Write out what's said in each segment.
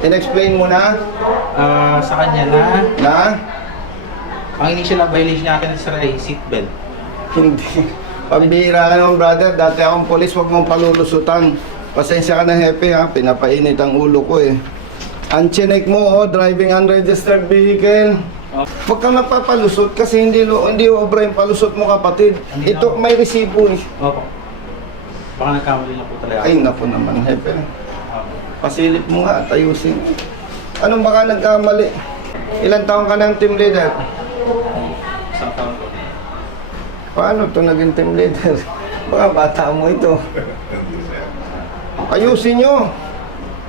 In-explain mo na Ah, sa kanya na, na ang initial na violation natin sa ay seatbelt. hindi. Pambihira ka naman brother, dati akong polis, wag mong palulusutan. Pasensya ka na hepe ha, pinapainit ang ulo ko eh. Ang chinek mo oh, driving unregistered vehicle. Huwag kang napapalusot kasi hindi lo, hindi obra yung palusot mo kapatid. Hindi Ito may resibo eh. Opo. Baka nagkamali lang po talaga. Ay naku naman hepe. Pasilip mo nga at ayusin. Anong baka nagkamali? Ilan taong ka ng team leader? Isang taon po. Paano to naging team leader? Baka bata mo ito. Ayusin nyo.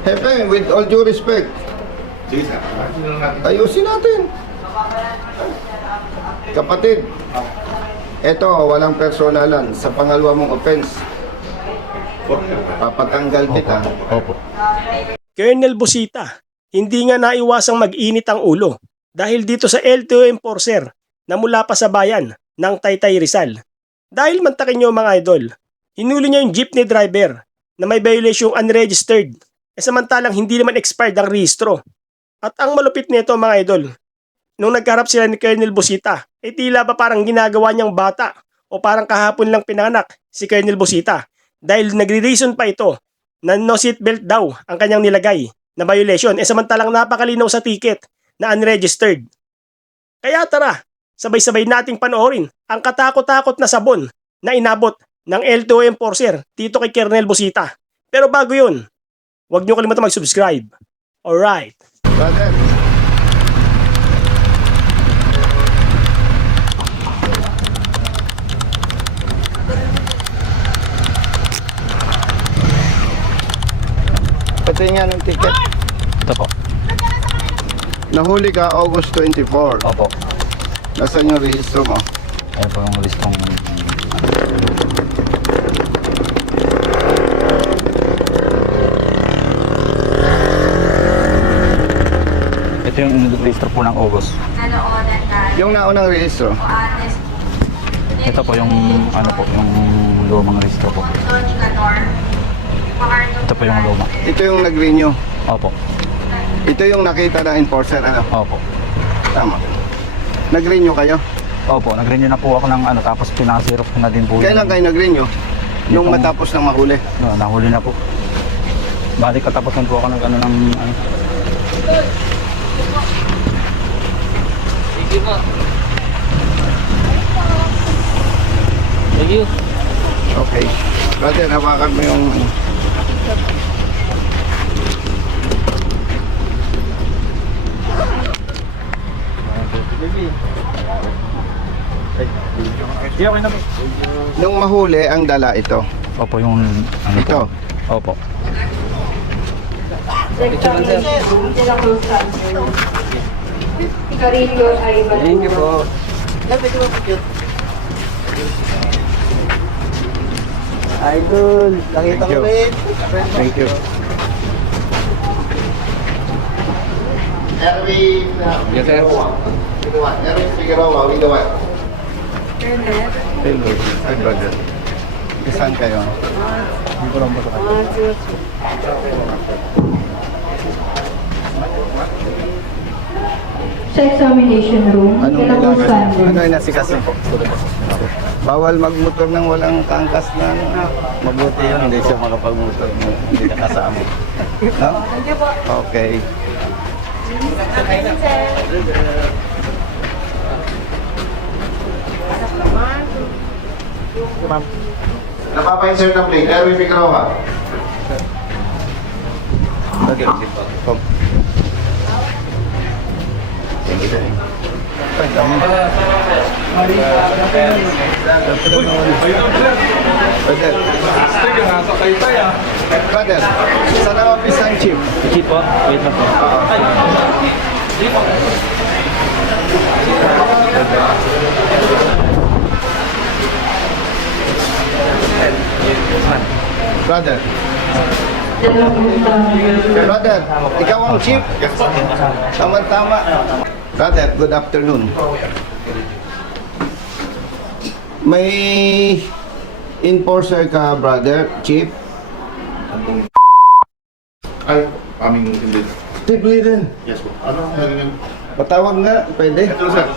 Hepe, with all due respect. Ayusin natin. Kapatid, eto, walang personalan. Sa pangalawa mong offense, papatanggal kita. Opo. Colonel Busita, hindi nga naiwasang mag-init ang ulo dahil dito sa LTO enforcer na mula pa sa bayan ng Taytay Rizal. Dahil mantakin nyo mga idol, hinuli niya yung jeepney driver na may violation unregistered e samantalang hindi naman expired ang rehistro. At ang malupit nito mga idol, nung nagkarap sila ni Colonel Busita, eh tila ba parang ginagawa niyang bata o parang kahapon lang pinanganak si Colonel Busita dahil nagre-reason pa ito na no seatbelt daw ang kanyang nilagay na violation e samantalang napakalinaw sa ticket na unregistered. Kaya tara, sabay-sabay nating panoorin ang katakot-takot na sabon na inabot ng L2 enforcer dito kay Kernel Busita. Pero bago yun, huwag niyo kalimutan mag-subscribe. Alright. Brother. Pati nga ng ticket. Ito po. Nahuli ka August 24. Opo. Nasaan yung rehistro mo? Ayun po yung listong... Ito yung registro po ng August. Yung naunang rehistro. Ito po yung ano po, yung lumang registro po. Ito po yung luma. Ito yung nag-renew. Opo. Ito yung nakita ng enforcer. Ano? Opo. Tama. Nag-renew kayo? Opo, nag-renew na po ako ng ano, tapos pinasirok ko na din po. Kailan kayo nag-renew? Yung Itong- matapos ng mahuli. No, nahuli na po. Balik katapusan po ako ng ano ng ano. Thank you. Okay. Brother, hawakan mo yung... ano. Di okay na po. Nung mahuli, ang dala ito. Opo, yung ano Ito. po. Opo. Ay Thank you po. Idol, nakita Thank ko you. rin. Thank you. Erwin... Yes, sir. Erwin Figueroa, we the what? Hello. Hi, brother. Saan kayo? Sa examination room, Anong kailangan. Ano yung nasikaso? Bawal magmotor ng walang kangkas na ano. Mabuti yun, hindi siya makapagmotor hindi nakasama. No? Okay. Napapa-insert ng plate. Erwin Figueroa. Okay. Kom. Thank you. Ay, dami. Brother. Brother, ang office ng chief? Chief po. Wait lang po. Brother. Brother, ikaw ang chief? Tama-tama. Brother, good afternoon. May enforcer ka, brother, chief? Ay, aming hindi. Team leader. Yes po. Ano ang naging... Patawag nga, pwede. Ito sir.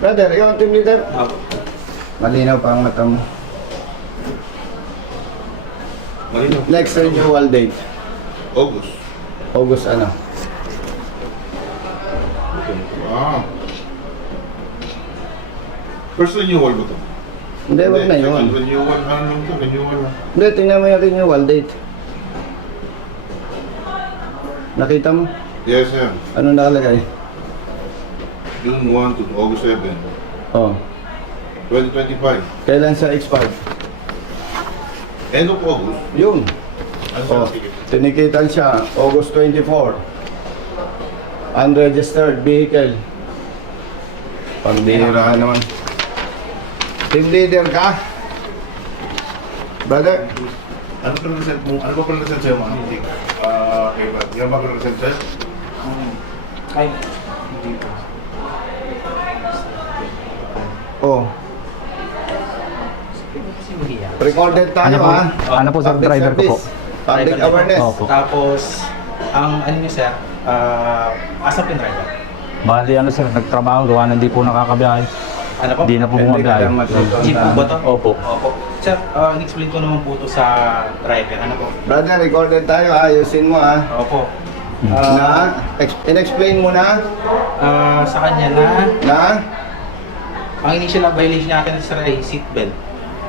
Brother, ikaw ang team leader. Malinaw pa ang mata mo. Malinaw. Next renewal date. August. August ano? Ah. First renewal ba ito? Hindi, wag na yun. Second renewal, ano lang ito? Renewal na. Hindi, tingnan mo yung renewal date. Nakita mo? Yes sir. Ano nakalagay? June 1 to August 7, Oh. 2025. Kailan sa expired? End of August. Yun. Ano Oh. Tinikitan siya, August 24. Unregistered vehicle. Pambihira naman. Team leader ka? Brother? Ano pa result mo? Ano ba pala result sa'yo mga hindi? Ah, kay Brad. Yan ba pala result sa'yo? Ay, hindi po. Oh. Recorded tayo Ano po? ha? Ano po, sir? Public Driver ko po. service. Public awareness. Opo. Tapos, ang ano niyo sir, ah asap yung driver. Bali ano sir, nagtrabaho, gawa na hindi po nakakabiyahe. Ano po? Hindi na po ka bumabiyahe. lang. Jeep po ba to? Opo. Opo. Sir, uh, in-explain ko naman po to sa driver. Ano po? Brother, recorded tayo ha? Ayusin mo ha? Opo. na? Ah, ex- In-explain mo na? ah, sa kanya na, Na? ang initial violation natin sir ay seatbelt.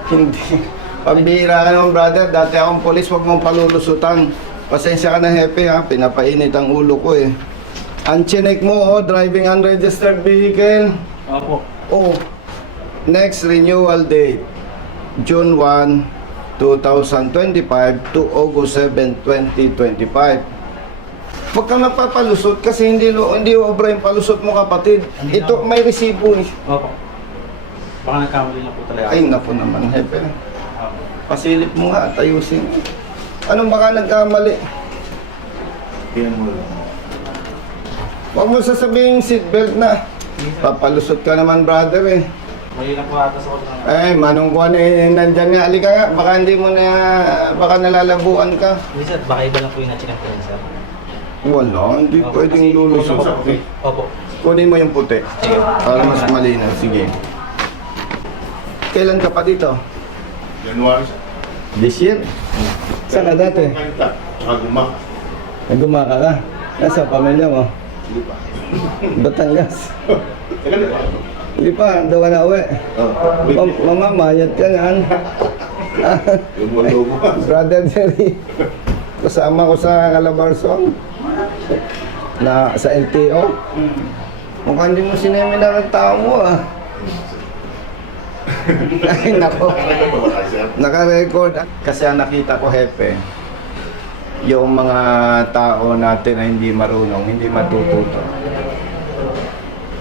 Hindi. Pambihira ka naman brother, dati akong polis, wag mong palulusutan. Pasensya ka na hepe ha, pinapainit ang ulo ko eh. Ang chinek mo oh, driving unregistered vehicle. Opo. Oh, next renewal date, June 1, 2025 to August 7, 2025. Huwag kang napapalusot kasi hindi hindi obra yung palusot mo kapatid. Ito may resibo eh. Opo. Baka nagkamali lang po talaga. Ay naku naman hepe. Pasilip mo nga at ayusin. Anong baka nagkamali? Tingnan mo lang. Huwag mo sasabihin seatbelt na. Papalusot ka naman brother eh. Mali lang po ata sa kanya. Ay, manong kuwan eh, nandyan nga. Alika nga, baka hindi mo na, baka nalalabuan ka. Hindi sir, baka iba lang po yung nachinan ko sir. Wala, hindi Opo, pwedeng kasi- lulusot. Opo. Kunin mo yung puti. Sige. Para mas malinaw. Sige. Kailan ka pa dito? January. This year? Saan ka dati? Kanta. Tsaka guma. Nagumaka ka? Nasa pamilya mo? Hindi pa. Batangas. Teka na pa. Hindi pa, daw ka na uwi. Oh, mamamayat ka mo. Brother Jerry, kasama ko sa Calabarzon na sa LTO. Mukhang hindi mo sineminar ang tao mo ah. Ay nako, naka-record. Kasi ang nakita ko hepe, yung mga tao natin na hindi marunong, hindi matututo.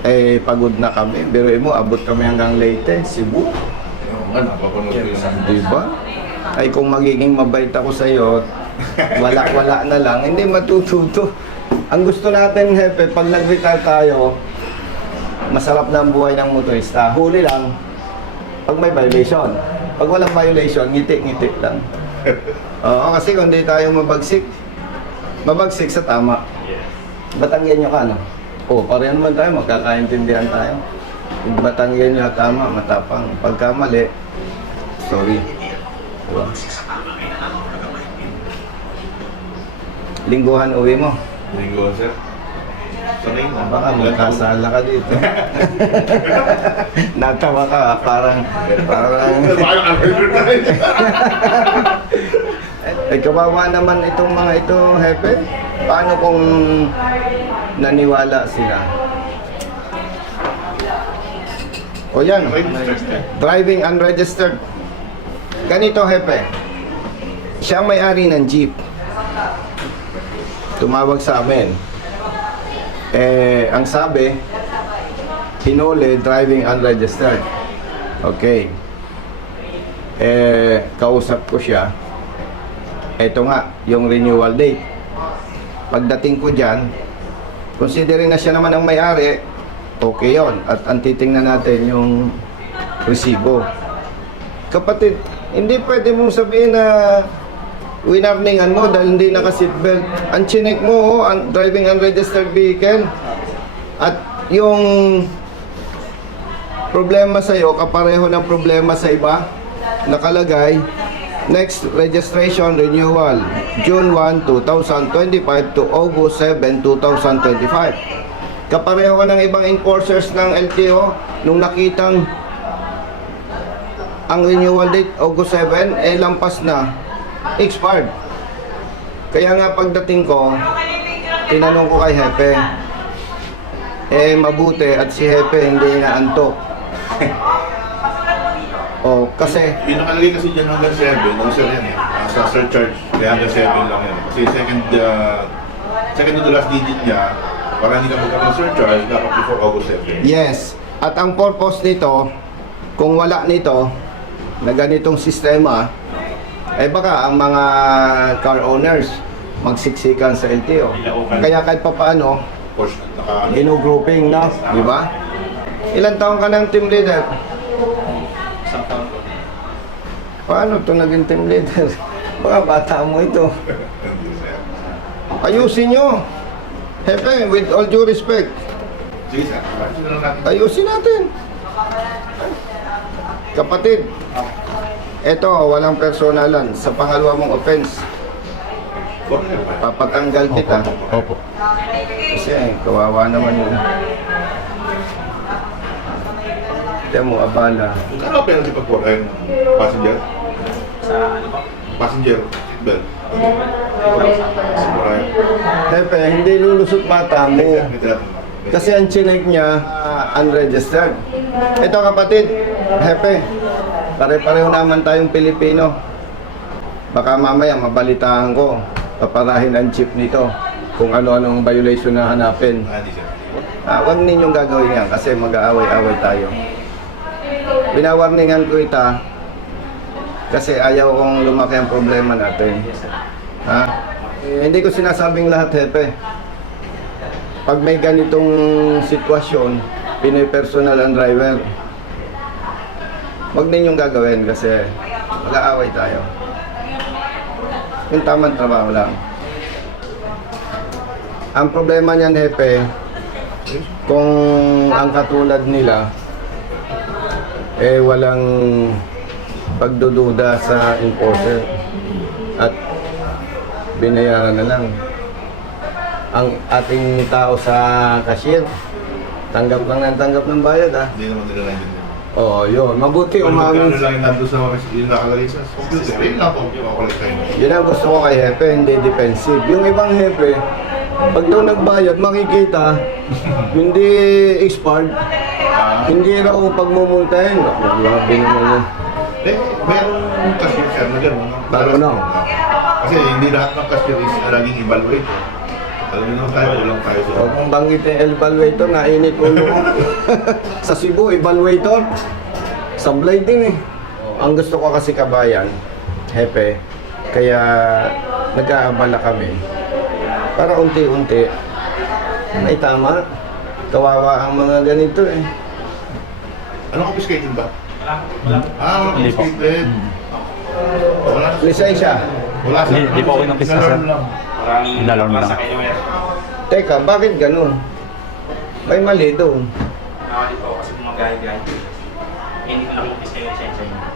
Eh, pagod na kami. Pero mo, abot kami hanggang Leyte, Cebu. Oo nga, napapanood ko yun. Di ba? Ay kung magiging mabait ako sa iyo, wala-wala na lang, hindi matututo. Ang gusto natin, Hepe, pag nag-retire tayo, masarap na ang buhay ng motorista. Huli lang, pag may violation. Pag walang violation, ngiti-ngiti lang. Oo, kasi kung di tayo mabagsik, mabagsik sa tama. Batangyan nyo ka, no? Oo, pareho naman tayo, magkakaintindihan tayo. Kung batangyan nyo tama, matapang. Pagka mali, sorry. Diba? Lingguhan uwi mo. Linggo sir. Sanay na. Baka magkasala ka dito. Natawa ka, parang, parang, eh, kawawa naman itong mga ito, Hepe. Paano kung naniwala sila? O yan, driving unregistered. Ganito, Hepe. Siya may-ari ng jeep. Tumawag sa amin. Eh, ang sabi, hinuli driving unregistered. Okay. Eh, kausap ko siya. Ito nga, yung renewal date. Pagdating ko dyan, considering na siya naman ang may-ari, okay yon At ang titingnan natin yung resibo. Kapatid, hindi pwede mong sabihin na winarningan mo dahil hindi naka-seatbelt. Ang chinek mo, oh, ang driving unregistered vehicle. At yung problema sa iyo, kapareho ng problema sa iba, nakalagay, next registration renewal, June 1, 2025 to August 7, 2025. Kapareho ka ng ibang enforcers ng LTO nung nakitang ang renewal date August 7 eh lampas na expired kaya nga pagdating ko tinanong ko kay Hepe eh mabuti at si Hepe hindi inaantok oh kasi Yung nakalagay kasi dyan hanggang 7, no sir yan eh. Ah, sa surcharge, kaya hanggang 7 lang yan. Kasi second, uh, second to the last digit niya, para hindi ka magkaroon ng surcharge, dapat before August 7. yes at ang purpose nito kung wala nito na ganitong sistema eh baka ang mga car owners magsiksikan sa LTO kaya kahit course, naka, Gino-grouping na, di ba? Ilan taon ka ng team leader? Isang taon po. Paano to naging team leader? Baka bata mo ito. Ayusin nyo. Hepe, with all due respect, ayusin natin. Kapatid, eto, walang personalan. Sa pangalawa mong offense, papatanggal kita. Opo. Kasi kawawa naman yun. Tiyan mo, abala. Kano ang penalty pag wala yung passenger? Sa ano po? Passenger, seatbelt. Hepe, hindi lulusot mata mo. Kasi ang chinek niya, ah, unregistered. Ito kapatid, hepe, pare-pareho naman tayong Pilipino. Baka mamaya mabalitaan ko, paparahin ang chip nito kung ano-ano ang violation na hanapin. Ah. Ah, huwag ninyong gagawin yan kasi mag-aaway-away tayo. Binawarningan ko ita kasi ayaw kong lumaki ang problema natin. Ha? Eh, hindi ko sinasabing lahat, Hepe. Pag may ganitong sitwasyon, pinipersonal ang driver. Huwag ninyong gagawin kasi mag-aaway tayo. Yung tamang trabaho lang. Ang problema niyan, Hepe, kung ang katulad nila, eh walang pagdududa sa enforcer at binayaran na lang ang ating tao sa cashier tanggap lang ng tanggap ng bayad ah Hindi naman nila oo yun mabuti umamin magkano lang yung nandun sa yung nakalagay sa computer, yun lang po yung makulit tayo. yun ang gusto ko kay Hepe hindi defensive yung ibang Hepe pag daw nagbayad makikita hindi expired Ah, hindi raw pagmumultahin Ako, grabe naman yun eh, meron cashier sir na gano'n. no? Paano na? Kasi hindi lahat ng cashier is laging evaluate. Alam mo naman tayo, walang tayo sa... Huwag mong banggitin evaluator, nainit ulo ko. sa Cebu, evaluator. Sablay din eh. Ang gusto ko kasi kabayan, hepe, kaya nag-aabala kami. Para unti-unti, ay tama. Kawawa ang mga ganito eh. Ano confiscated ba? Ah, Hindi po. confiscated. Wala. Lisensya. Wala sir. Hindi- hindi po ako inampisa, sir. Nalaroon lang. Parang Inalon lang. sa kayo eh. Teka, bakit ganun? May mali doon. Nakakali po kasi mga gahe-gahe. Hindi ko nakikita sa yung lisensya niya.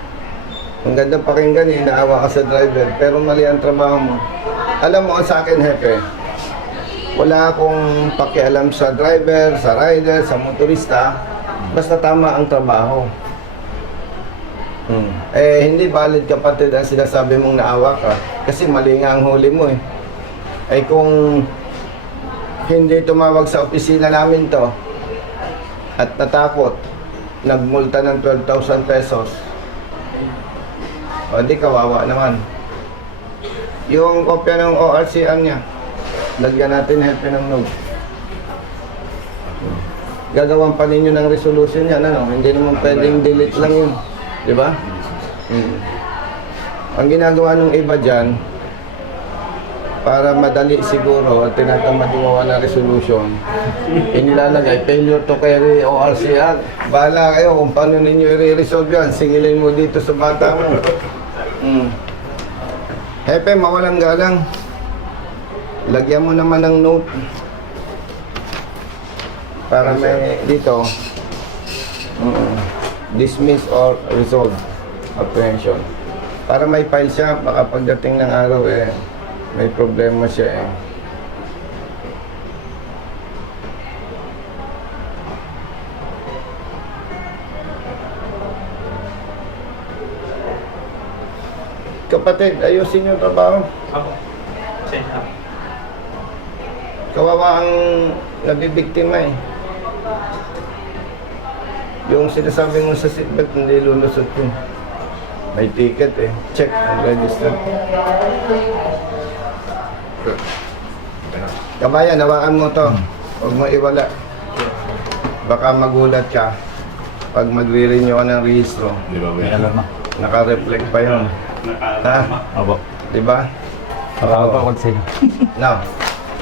Ang ganda pakinggan eh, naawa ka sa driver, pero mali ang trabaho mo. Alam mo, sa akin, hepe, wala akong pakialam sa driver, sa rider, sa motorista, basta tama ang trabaho. Hmm. Eh, hindi valid kapatid ang sinasabi mong naawa ka, kasi mali nga ang huli mo eh. Eh kung hindi tumawag sa opisina namin to, at natakot, nagmulta ng 12,000 pesos, o di kawawa naman. Yung kopya ng ORCR niya, lagyan natin help ng note. Gagawan pa ninyo ng resolution yan, ano? Hindi naman pwedeng delete lang yun. Di ba? Mm. Ang ginagawa ng iba dyan, para madali siguro at tinatamad gumawa ng resolution, inilalagay failure to carry ORCR. Bahala kayo kung paano ninyo i-resolve yan. Singilin mo dito sa bata mo. Mm. Hepe, mawalang galang. Lagyan mo naman ng note. Para may dito. mm, dismiss or resolve apprehension. Para may file siya, baka pagdating ng araw eh, may problema siya eh. Kapatid, ayusin yung trabaho. Ako. Pasensya. Kawawa ang nabibiktima eh. Yung sinasabi mo sa seatbelt, hindi lulusot yun. May ticket eh. Check and register. Kabayan, hawakan mo to. Huwag mo iwala. Baka magulat ka pag magre-renew ka ng rehistro. Di ba, May Kuya? alarma. Naka-reflect pa yun. Ha? Opo. Di ba? Tawag po inyo. No.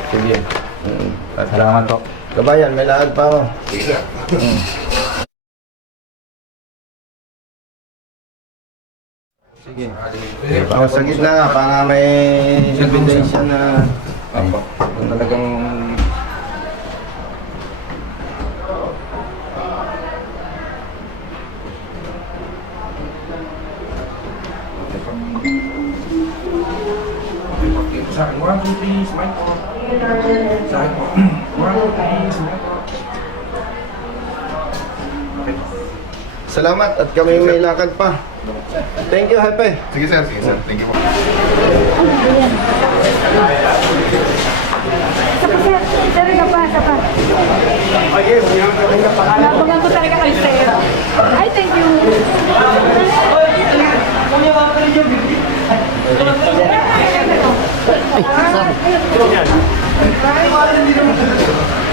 Sige. Mm. Salamat po. Kabayan, may lakad pa ako. Sige, Sige. Oh, sa gitna nga, para may ebidensya na kung talagang Sa akin, one, two, please, mic po. Sa akin po. One, two, please, mic po. Salamat at kami may lakad pa. Thank you, Hepe. Sige, sir. Sige, sir. Thank you po. Sir, ka pa, ka pa. Nabangan ko talaga kay sir. Ay, thank you.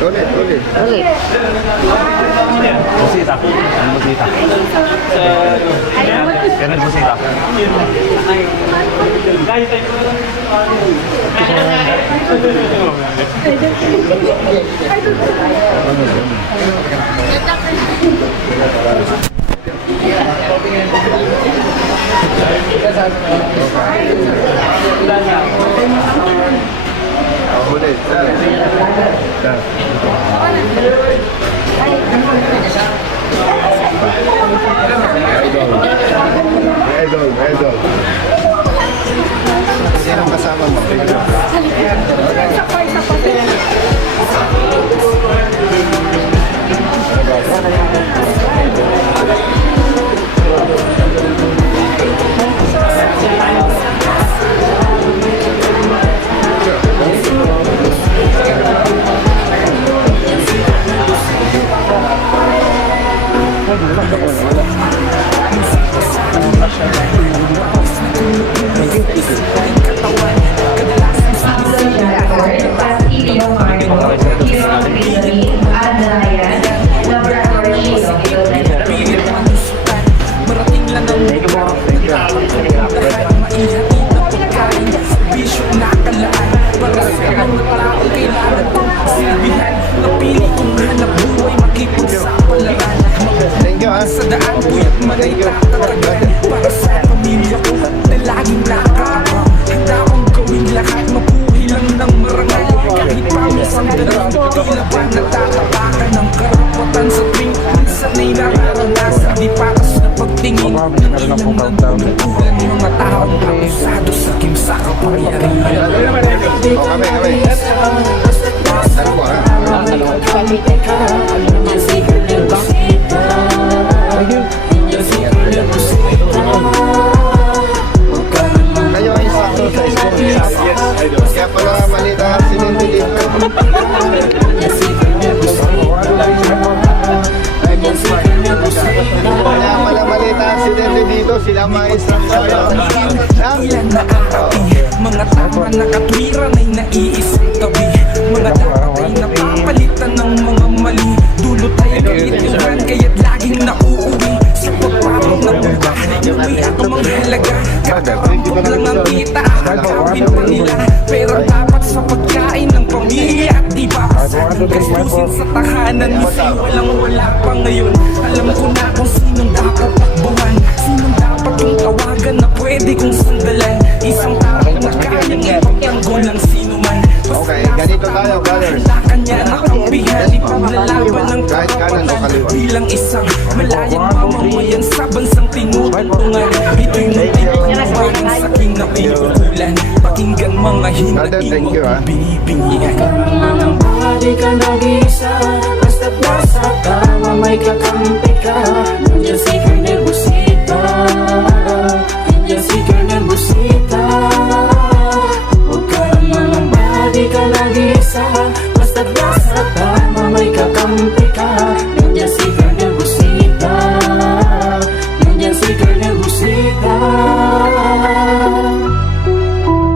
Ulit, ulit. Busita. Ano busita? Kenneth Busita. Oh, ulit. Tamam. Dalang tila pa natatapakan ng karapatan sa tuwing Minsan ay nararanasan Di patas na pagtingin ng ilang nagtutulad Mga taong akusado sa kimsa kapangyarihan Oh, kami, kami. Ano mo, ha? Kayo sa school. Kaya pala malita ang sinindi dito. Kaya pala malita sinindi dito. Sila mga bilang isang malayang mamamayan sa bansang tinutuntungan Ito'y munting pinawanan sa kinapiyukulan Pakinggan mga thank you, ah. hinaing binibingihan. Mga buha di ka nag-iisa Basta't nasa tama may kakampi ka. Nandiyan